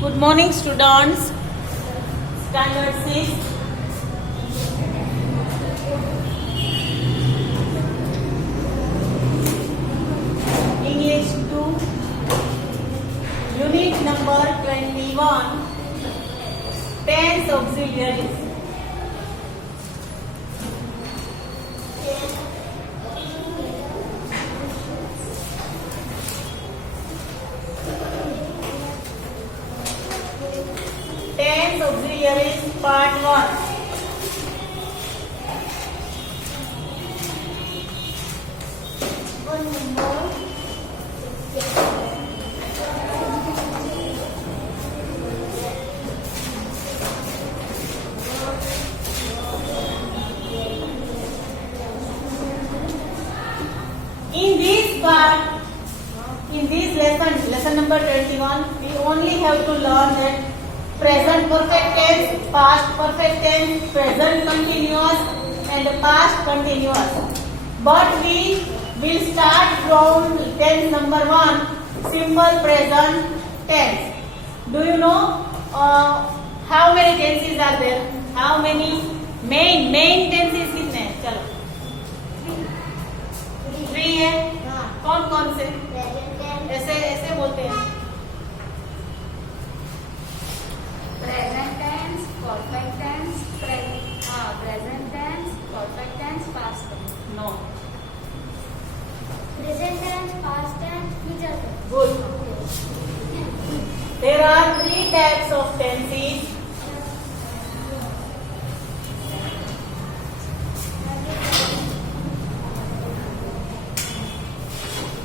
Good morning, students. Standard 6. English 2. Unit number 21. Tense auxiliaries. Tense auxiliaries part 1. In this lesson number 21, we only have to learn that present perfect tense, past perfect tense, present continuous and past continuous. But we will start from tense number 1, simple present tense. Do you know how many tenses are there? How many main tenses कितने हैं? चलो 3 है. कौन कौन से? ऐसे ऐसे बोलते हैं. Present tense, perfect tense, present tense, perfect tense, past tense. No. Present tense, past tense, future tense. Good. There are 3 types of tenses.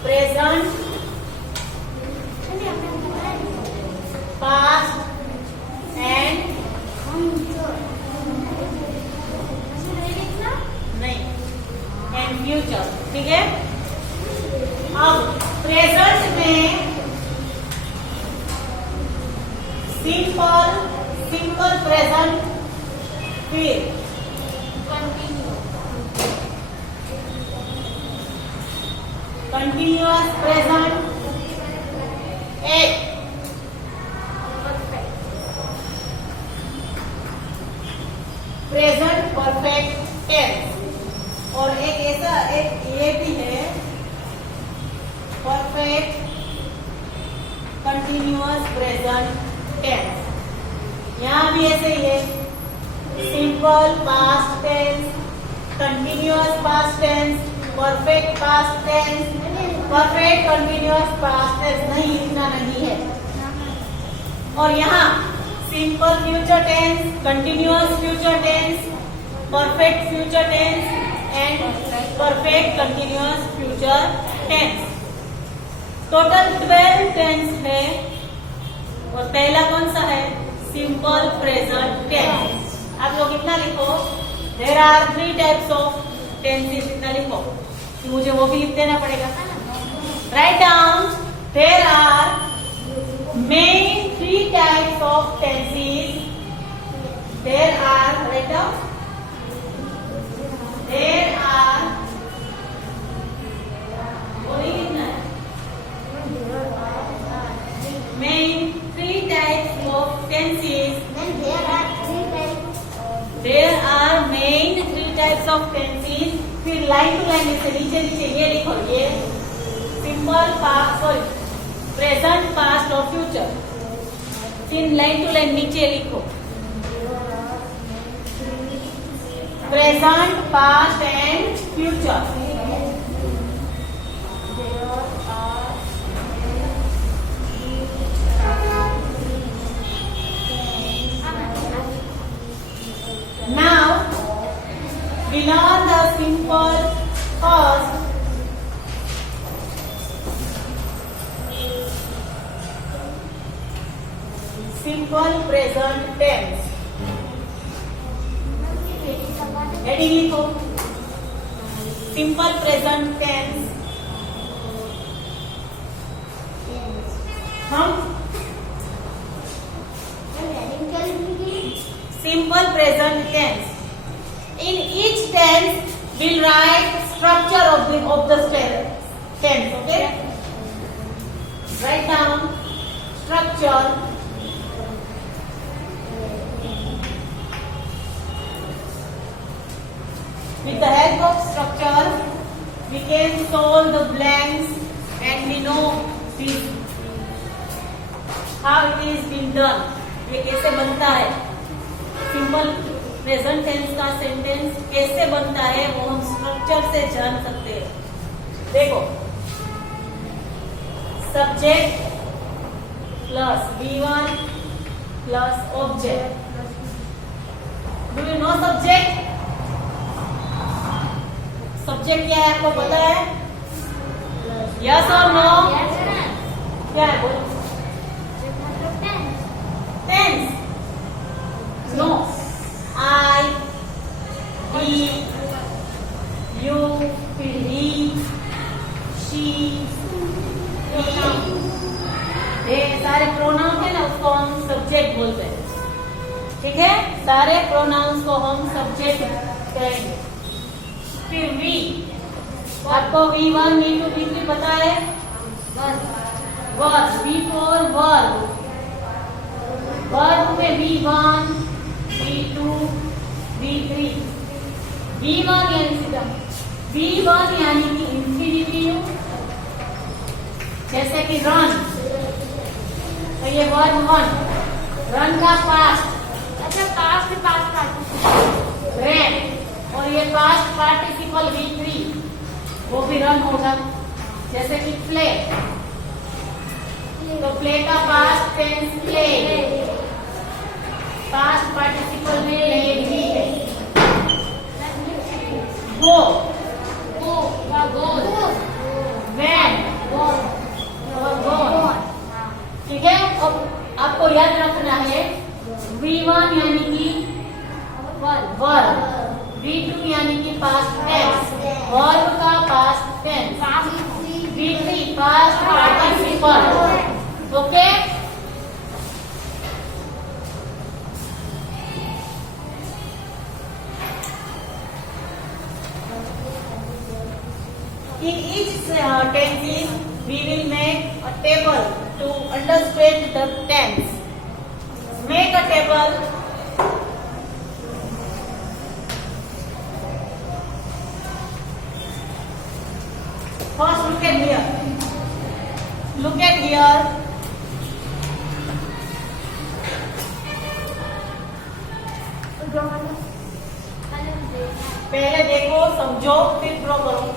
Present, past and नहीं and future. ठीक है. अब प्रेजेंट में सिंपल प्रेजेंट, फिर कंटिन्यूअस प्रेजेंट, एक present perfect tense और एक ऐसा एक ये भी है परफेक्ट कंटिन्यूअस प्रेजेंट टेंस. यहाँ भी ऐसे ही है simple past tense, continuous past tense, perfect past tense, perfect continuous past tense. नहीं, इतना नहीं है. और यहाँ simple future tense, continuous future tense, perfect future tense and perfect continuous future tense. Total 12 tense है और पहला कौन सा है? Simple present tense. आप लोग इतना लिखो, there are 3 types of tenses. इतना लिखो कि मुझे वो भी लिख देना पड़ेगा. Right down. There are main 3 types of tenses. There are, write down. There are, only कितना है? Main 3 types of tenses. There are main 3 types of tenses. फिर लाइन टू लाइन से नीचे ये लिखो, ये simple past, sorry present past और फ्यूचर. फिर लाइन टू लाइन नीचे लिखो present past and future. Now we learn the simple first. Simple present tense. Heading लिखो simple present tense. हम simple present tense. In each tense, we'll write structure of the tense. Okay. Write down structure. With the help of structure, we can solve the blanks and we know this how it is been done. ये कैसे बनता है? Simple present tense का सेंटेंस कैसे बनता है वो हम स्ट्रक्चर से जान सकते हैं. देखो, subject plus V1 plus object. Do you know subject? Subject क्या है आपको पता है? यस और नो? क्या है बोलो? Tense. No. I, he, you, फिर he, she, he. ये सारे प्रोनाउन है ना, उसको हम सब्जेक्ट बोलते हैं. ठीक है, सारे प्रोनाउंस को हम सब्जेक्ट कहेंगे. फिर वी, आपको V1, V2, V3 पता है? वर्ब. V4 verb. वर्ब में V1, V2, V3. V1 यानी सिस्टम. V1 यानी कि इंफिनिटिव, जैसे कि रन. तो ये वर्ब 1. रन का पास्ट. अच्छा, पास्ट रैन. और ये पास्ट पार्टिसिपल V3, वो भी रन होगा. जैसे कि प्ले. तो प्ले का past tense play. Past participle में प्लेड ही है. गो. वैन. ठीक है. अब आपको याद रखना है V1 यानी कि वर्ब. V2 यानी कि पास्ट टेंस. वर्ब का past tense. V3 past participle. Okay. In each tenses, we will make a table to understand the tense. Make a table. First, look at here. Look at here. पहले देखो, समझो, फिर ड्रॉ करो.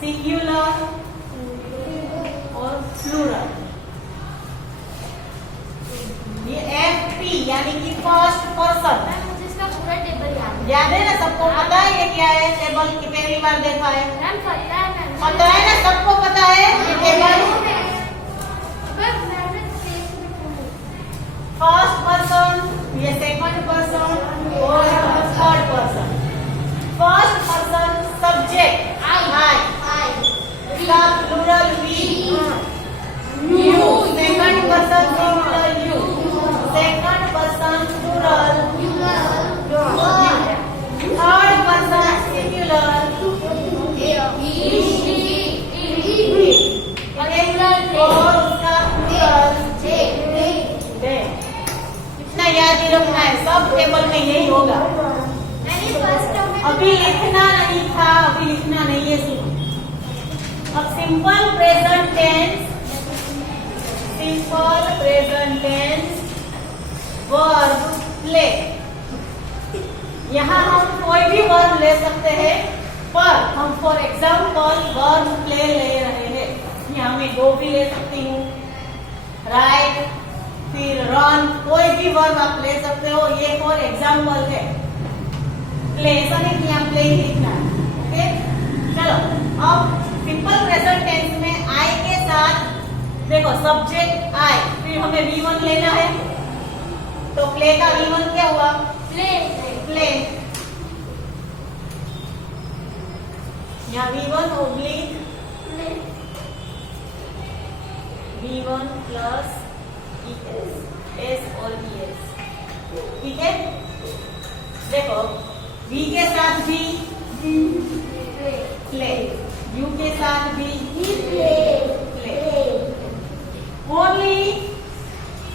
सिंगुलर और प्लूरल. ये FP यानी कि फर्स्ट पर्सन. मुझे इसका पूरा टेबल याद है ना? सबको पता है ये क्या है? टेबल की पहली बार देखा है? पता है ना? सबको पता है ये टेबल. फर्स्ट पर्सन, ये सेकंड पर्सन और third person. First person subject I. इसका plural we. You. Second person singular you. Second person plural you. Third person singular और उसका प्लूरल they. इतना याद ही रखना है, सब टेबल में यही होगा. अभी लिखना नहीं था, अभी लिखना नहीं है. सुनो, अब simple present tense verb play. यहाँ हम कोई भी वर्ब ले सकते हैं, पर हम फॉर एग्जाम्पल वर्ब प्ले ले रहे हैं. यहाँ मैं गो भी ले सकती हूँ, राइट, फिर रन, कोई भी वर्ब आप ले सकते हो. ये फॉर एग्जाम्पल है. प्ले, ऐसा नहीं कि यहाँ प्ले ही लिखना है. ओके, चलो. अब सिंपल प्रेजेंट टेंस में आई के साथ देखो, सब्जेक्ट आई, फिर हमें V1 लेना है. तो प्ले का V1 क्या हुआ? प्ले. यहाँ V1 oblique V1 plus S और ES. ठीक है. देखो, V के साथ भी प्ले, U के साथ भी play. Only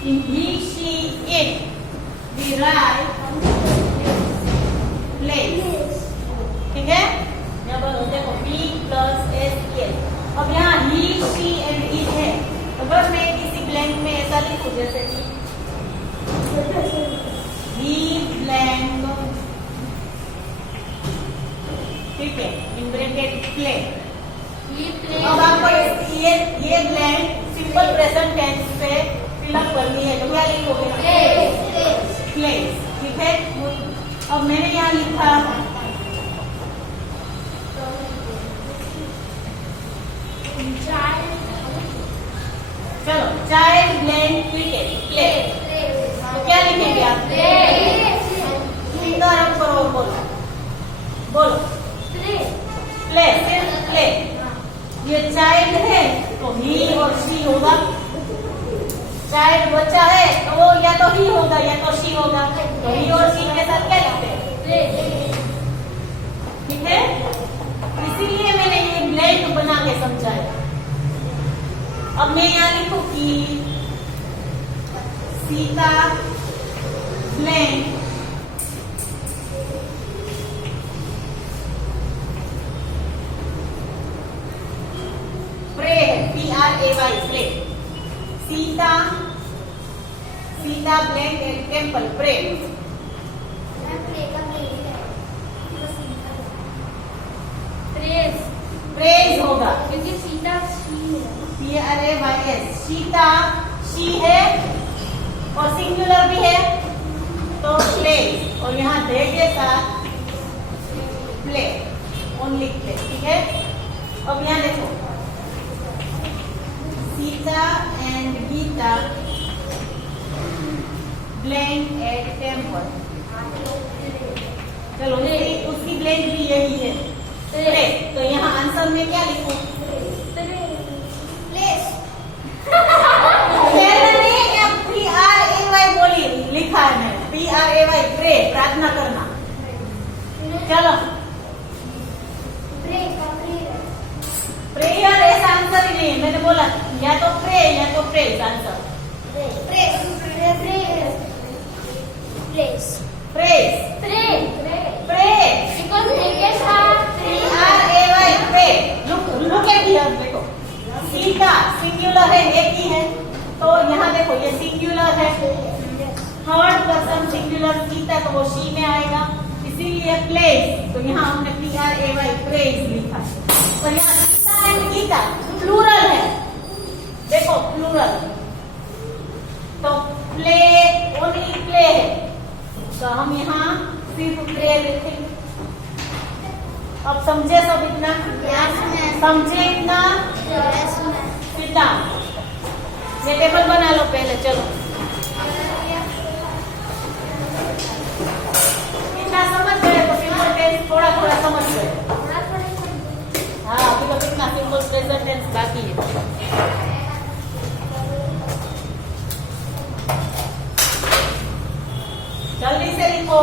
in he, she, it we write अगर मैं किसी ब्लैंक में ऐसा लिखूं जैसे कि ही ब्लैंक, ठीक है, in bracket play. He plays. अब आपको ये ब्लैंक सिंपल प्रेजेंट टेंस से फिलअप करनी है, तो क्या लिखोगे? प्लेस, ठीक है। अब मैंने यहाँ लिखा चलो चाइल्ड ब्लैंक क्रिकेट प्ले, तो क्या लिखेंगे आप? फिंगर अप करो, बोलो बोलो प्ले, सिर्फ प्ले। ये चाइल्ड है तो ही और शी होगा, चाइल्ड बच्चा है तो वो या तो ही होगा या तो शी होगा, तो ही और शी के साथ क्या लिखते हैं? ठीक है, इसीलिए मैंने ये ब्लैंक बना के समझाया। अब मैं यहाँ लिखूं कि सीता ब्लैंक प्रे है, PRAY pray. Sita blank at temple pray. Prays होगा क्योंकि सीता PRAYS, सीता शी है और सिंगुलर भी है तो प्लेज, और यहाँ दे के साथ प्ले, ओनली प्ले, ठीक है। अब यहाँ देखो Sita and Gita blank at temple, चलो उसकी ब्लैंक भी यही है प्ले, तो यहाँ आंसर में क्या लिखूं? PRAY बोली लिखा है, PRAY प्रे, प्रार्थना करना। चलो प्रेयर ऐसा आंसर ही नहीं है, मैंने बोला या तो प्रे या तो prays answer. Prays pray PRAY pray. Look at here, देखो सीता सिंगुलर है, एक ही है, तो यहाँ देखो ये सिंगुलर है, थर्ड पर्सन सिंगुलर सीता, तो वो शी में आएगा, इसीलिए प्लेस, तो यहाँ हमने PRAY प्रेज लिखा है। और यहाँ सीता एंड गीता प्लूरल है, देखो प्लूरल, तो प्ले ओनली प्ले है, तो हम यहाँ सिर्फ प्ले लिखेंगे। अब समझे सब इतना? समझे इतना? सीता ये टेबल बना लो पहले, चलो इतना समझ गए तो सिंपल टेंस थोड़ा थोड़ा समझ गए। हाँ, अभी तो कितना सिंपल प्रेजेंट टेंस बाकी है। जल्दी से लिखो।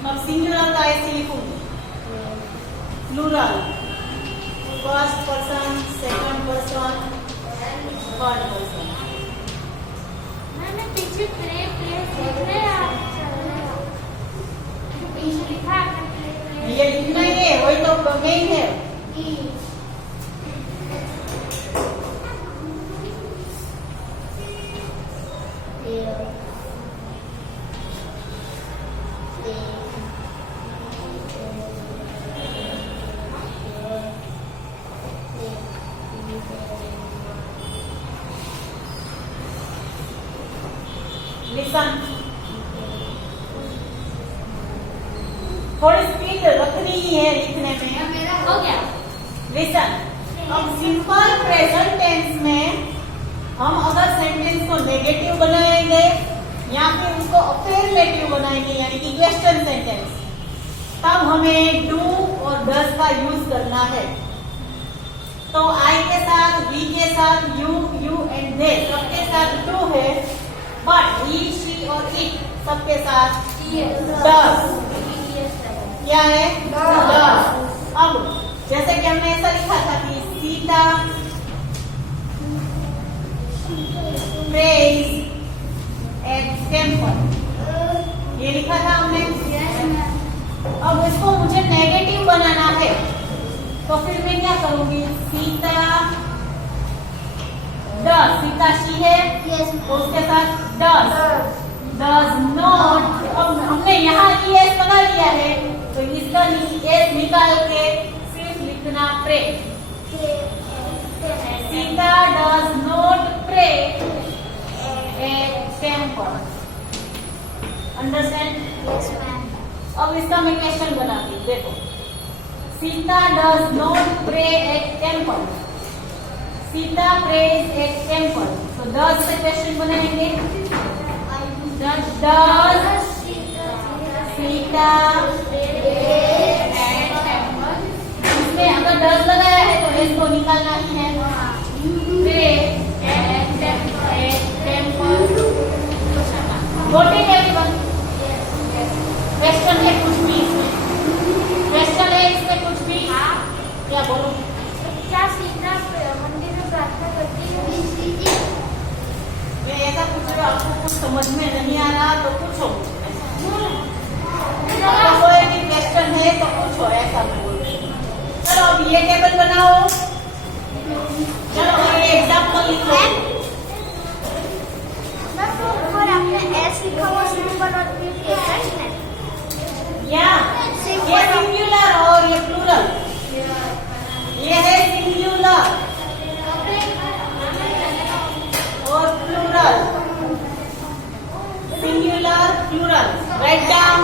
अब सिंगुलर का ऐसे लिखूंगी, plural, first person, second person, third person. मैंने पीछे प्ले पीछे लिखा है, ये लिखना ही है, वही तो मेन है। लिसन, थोड़ी स्पीड रखनी ही है लिखने में। हो गया। लिसन, अब सिंपल प्रेजेंट टेंस में हम अगर सेंटेंस को नेगेटिव बनाएंगे या फिर उसको अफर्मेटिव बनाएंगे यानी कि क्वेश्चन सेंटेंस, तब हमें डू और डज का यूज करना है। तो आई के साथ, वी के साथ, यू एंड दे सबके साथ डू है, बट ही, शी और इट सबके साथ डज। क्या है? डज। अब जैसे कि हमने ऐसा लिखा था कि सीता प्रेज एट टेम्पल, ये लिखा था हमने। अब इसको मुझे नेगेटिव बनाना है, तो फिर मैं क्या करूंगी? सीता डज, सीता शी है तो उसके साथ डज नॉट। अब हमने यहाँ ES लगा लिया है तो इसका ES निकाल के सिर्फ लिखना pray. Sita does not pray at temple. Understand? अब इसका मैं क्वेश्चन बनाती हूँ, देखो। Sita does not pray at temple, Sita prays at temple. तो डज से क्वेश्चन बनाएंगे, डज सीता इसमें अगर डज लगाया है तो इसको निकालना ही है। Pray at temple. Voting everyone. Question है कुछ भी इसमें, क्वेश्चन है इसमें कुछ भी। क्या बोलो? क्या सीता मंदिर में प्रार्थना करती है? मैं ऐसा पूछ रहा हूँ, आपको कुछ समझ में नहीं आ रहा तो पूछो। अगर कोई भी क्वेश्चन है तो पूछो, ऐसा बोल। चलो अब ये टेबल बनाओ। चलो ये एग्जाम्पल लिखो। या ये सिंगुलर और ये प्लूरल, ये है सिंगुलर और plural, singular plural. Right down,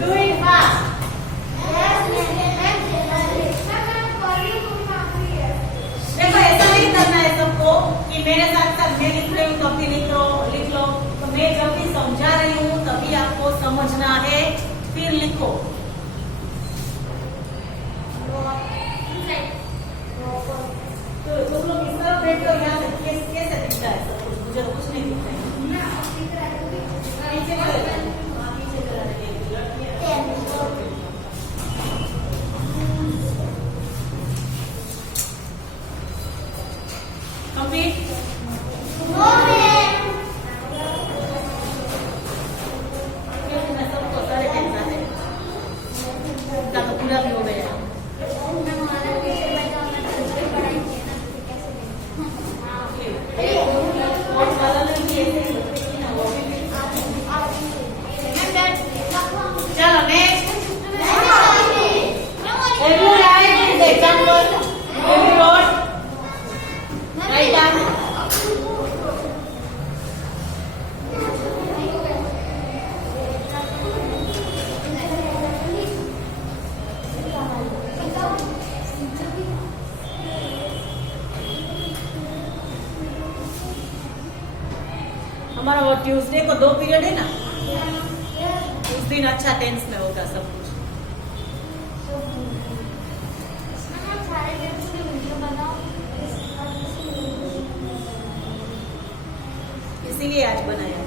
do it fast. देखो ऐसा नहीं करना है सबको कि मेरे साथ साथ मैं लिख रही हूँ तो भी लिख लो। तो मैं जब भी समझा रही हूँ तभी आपको समझना है, फिर लिखो। तो तुम लोग इस तरफ बैठ कर यहाँ कैसे दिखता है सब कुछ? मुझे तो कुछ नहीं दिखता है। पीछे चले जाओ, पीछे चला जाइए। कंप्लीट? सबको सारे टेंशन है, तो पूरा भी हो गया। चलो next. Have you write this example? Have you wrote? Write down. हमारा वो ट्यूसडे को 2 पीरियड है ना, उस दिन अच्छा टेंस में होगा सब कुछ। इसीलिए आज बनाया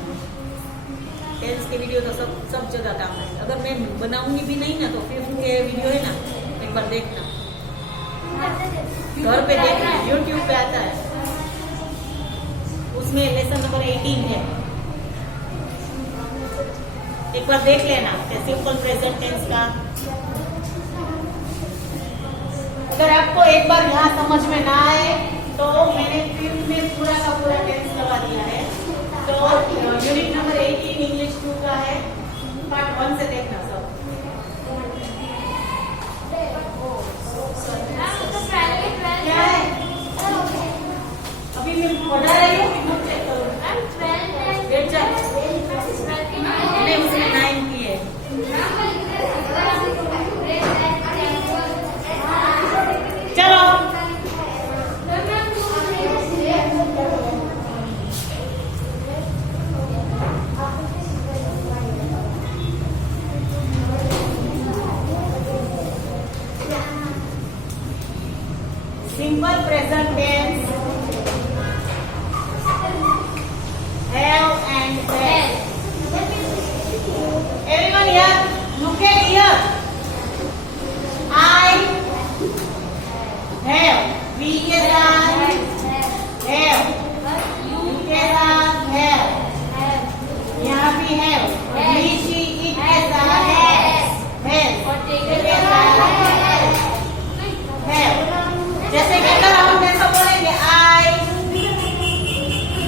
टेंस की वीडियो, तो सब जगह काम है। अगर मैं बनाऊंगी भी नहीं ना तो फिर के वीडियो है ना, एक बार देखना, घर पे देखना, यूट्यूब पे आता है, उसमें लेसन नंबर 18 है, एक बार देख लेना। सिंपल प्रेजेंट टेंस का अगर आपको एक बार यहाँ समझ में ना आए तो मैंने फिल्म में पूरा का पूरा टेंस लगा दिया है। तो यूनिट नंबर 18 इंग्लिश 2 का है, पार्ट 1 से देखना सब। क्या है? अभी मैं पढ़ा रही हूँ, चेक करो। नहीं, उसमें 9 की है। चलो and has. Everyone here, look at here. I have. We के साथ have. You के साथ have. यहाँ भी have. We, she, it के साथ has. के साथ have. जैसे कि अगर हम कैसा बोलेंगे I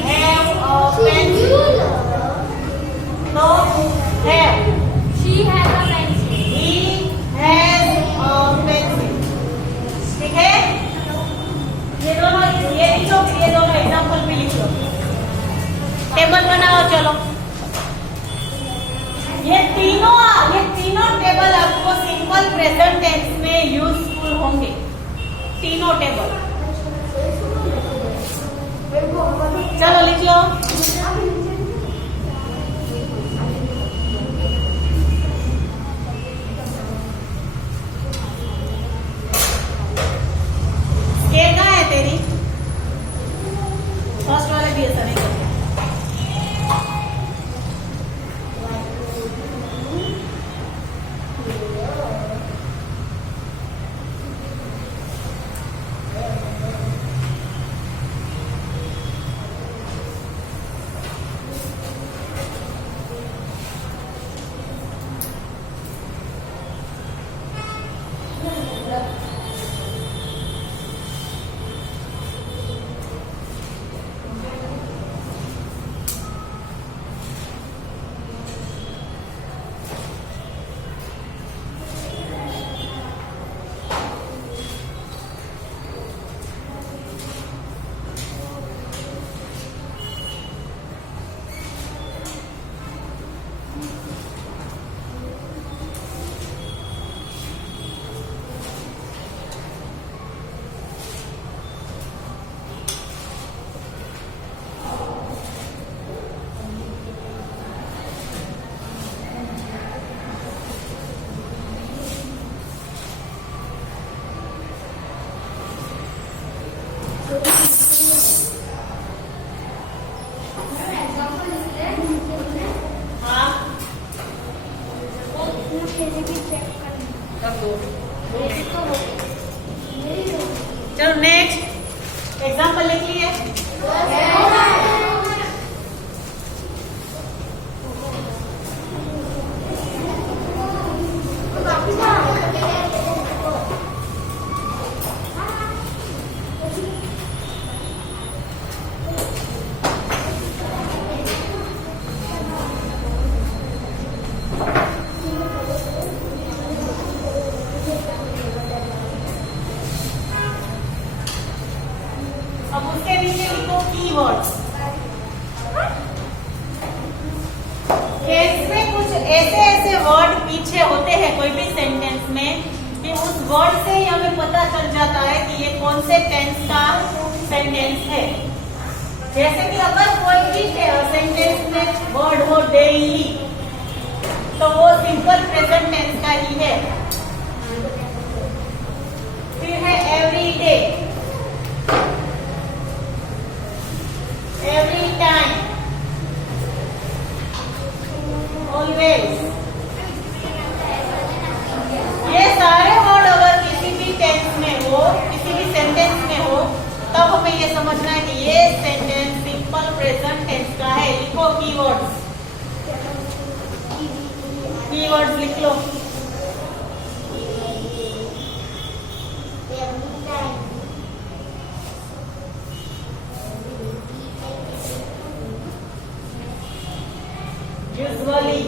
have a pencil. तो have. She has a pencil. He has a pencil. ठीक है? ये दोनों ये लिखो, ये दोनों एग्जाम्पल भी लिख लो. टेबल बनाओ चलो. ये तीनों टेबल आपको सिंपल प्रेजेंट टेंस में यूजफुल होंगे. तीनों टेबल चलो लिख लो. स्केल कहाँ है तेरी? फर्स्ट वाले भी ऐसा नहीं करते. चलो नेक्स्ट एग्जाम्पल लिख लिए. अब उसके नीचे लिखो कीवर्ड्स. टेंस में कुछ ऐसे वर्ड पीछे होते हैं कोई भी सेंटेंस में कि उस वर्ड से ही हमें पता चल जाता है कि ये कौन से टेंस का सेंटेंस है. जैसे कि अगर कोई भी सेंटेंस में वर्ड हो डेली तो वो सिंपल प्रेजेंट टेंस का ही है. फिर है every day, every time, always. ये सारे वर्ड अगर किसी भी टेंस में हो, किसी भी सेंटेंस में हो, तब हमें ये समझना है कि ये सेंटेंस सिंपल प्रेजेंट टेंस का है. लिखो कीवर्ड्स. कीवर्ड्स लिख लो. Usually,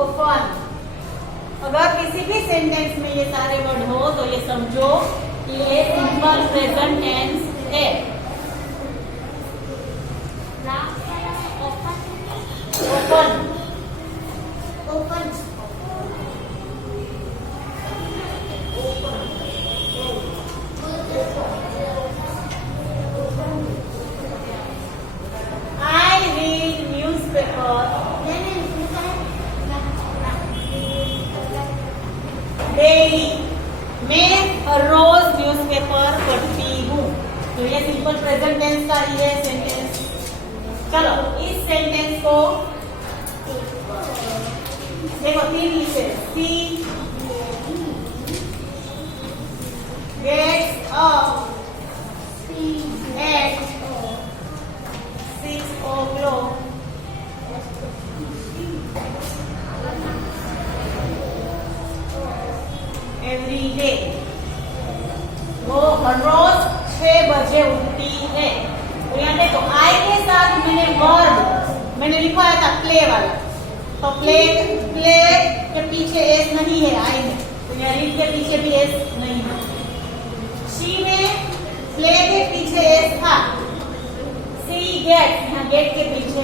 often. अगर किसी भी सेंटेंस में ये सारे वर्ड हो तो ये समझो कि ये सिंपल प्रेजेंट टेंस है. ओपन. डेली मैं रोज न्यूज़पेपर पढ़ती हूँ. तो ये सिंपल सिंपल प्रेजेंट टेंस का ये सेंटेंस। चलो इस सेंटेंस को देखो 3 लिखे। सी gets up at 6 o'clock every day। वो हर रोज 6 बजे उठती है। तो यहाँ देखो आई के साथ मैंने वर्ब मैंने लिखवाया था प्ले वाला, तो प्ले के पीछे एस नहीं है आई में, तो यहाँ रीड के पीछे भी एस नहीं है। शी में प्ले के पीछे एस था। सी गेट, यहाँ गेट के पीछे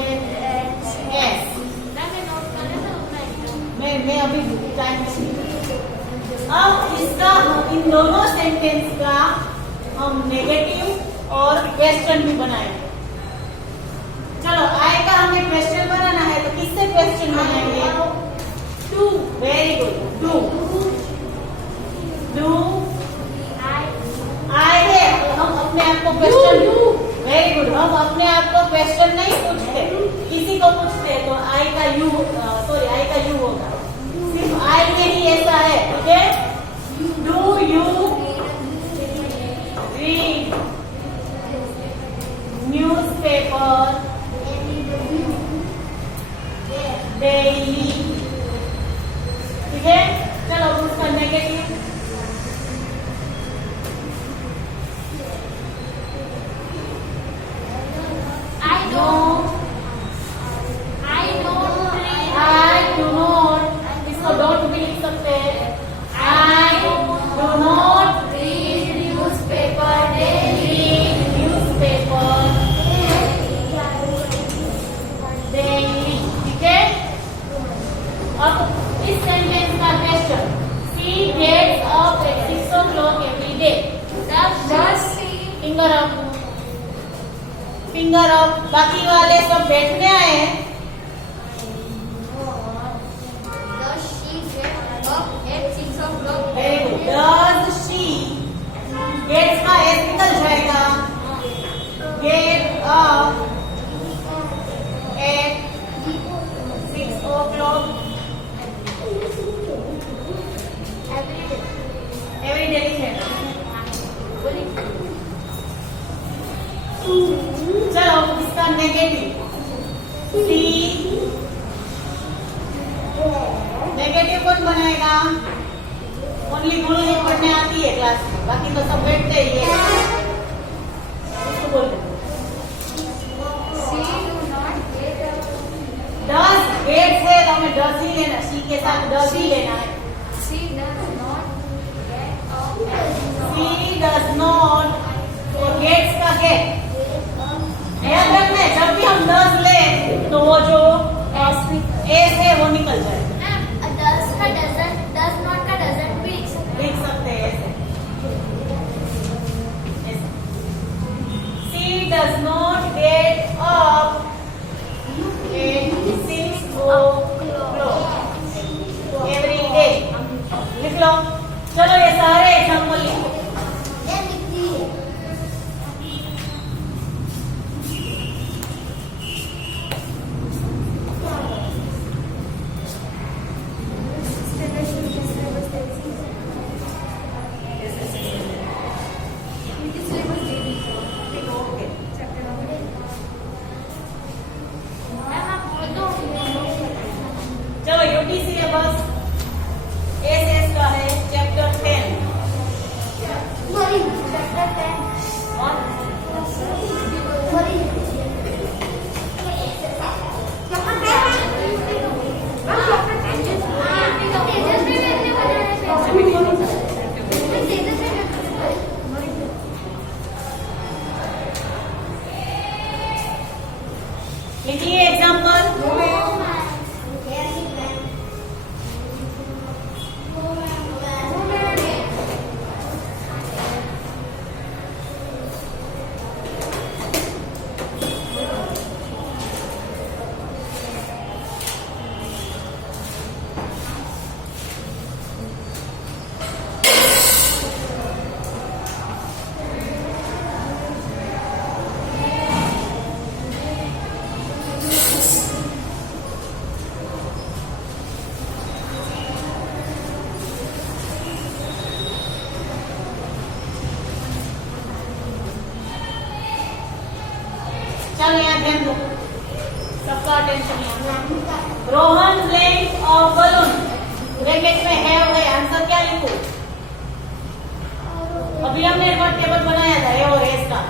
एस। मैं अभी टाइम। अब इसका इन दोनों सेंटेंस का हम नेगेटिव और क्वेश्चन भी बनाएंगे। चलो आई का हमें क्वेश्चन बनाना है, तो किससे क्वेश्चन बनाएंगे? Two. Very good. To do I है, तो हम अपने आप को क्वेश्चन। Very good. हम अपने आप को क्वेश्चन नहीं पूछते, किसी को पूछते, तो आई का यू आई का यू होगा। सिर्फ आई में ही ऐसा है, ठीक है। Do you read newspaper daily, ठीक है। चलो उसका नेगेटिव फिंगर अप। बाकी वाले सब बैठने आए हैं। Does she gets का एस निकल जाएगा। Get up at 6 o'clock every day लिखेगा। चलो इसका नेगेटिव सी। नेगेटिव कौन बनाएगा? ओनली गुरु जी पढ़ने आती है क्लास में, बाकी तो सब बैठते ही है। उसको बोलते डज गेट्स है, तो हमें डज ही लेना, सी के साथ डज ही लेना है। सी डज नॉट और गेट्स का गेट। याद रखना है जब भी हम डज ले तो वो जो एस है वो निकल जाए। डज का डजंट, डज नॉट का डजंट भी लिख सकते हैं ऐसे। She does not get up at 6 o'clock every day। लिख लो। चलो ये सारे एग्जाम्पल लिखो। चलो यूटीसी है बस एसएस का है चैप्टर 10 लिखिए एग्जाम्पल। चलो यहाँ ध्यान दो, सबका अटेंशन यहाँ। Rohan blank a balloon, bracket में है आंसर क्या लिखूं? अभी हमने एक और टेबल बनाया था ए और एस का।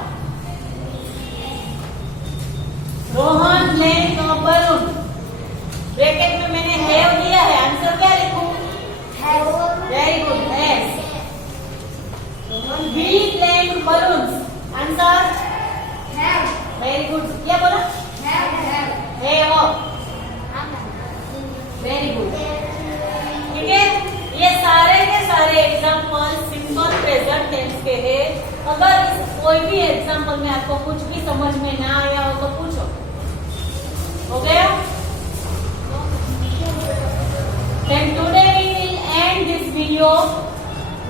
Rohan blank a balloon, bracket में मैंने हैव दिया है, आंसर क्या लिखूं? Very good, S. We blank balloons, answer very good, क्या बोला? Have, very good. ठीक है, ये सारे के सारे एग्जाम्पल सिंपल प्रेजेंट टेंस के हैं। अगर इस कोई भी एग्जाम्पल में आपको कुछ भी समझ में ना आया हो तो पूछो। हो गया? Then today we will end this video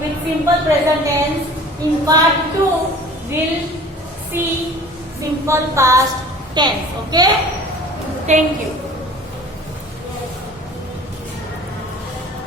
with simple present tense. In part 2, we'll see simple past tense. Okay? Thank you.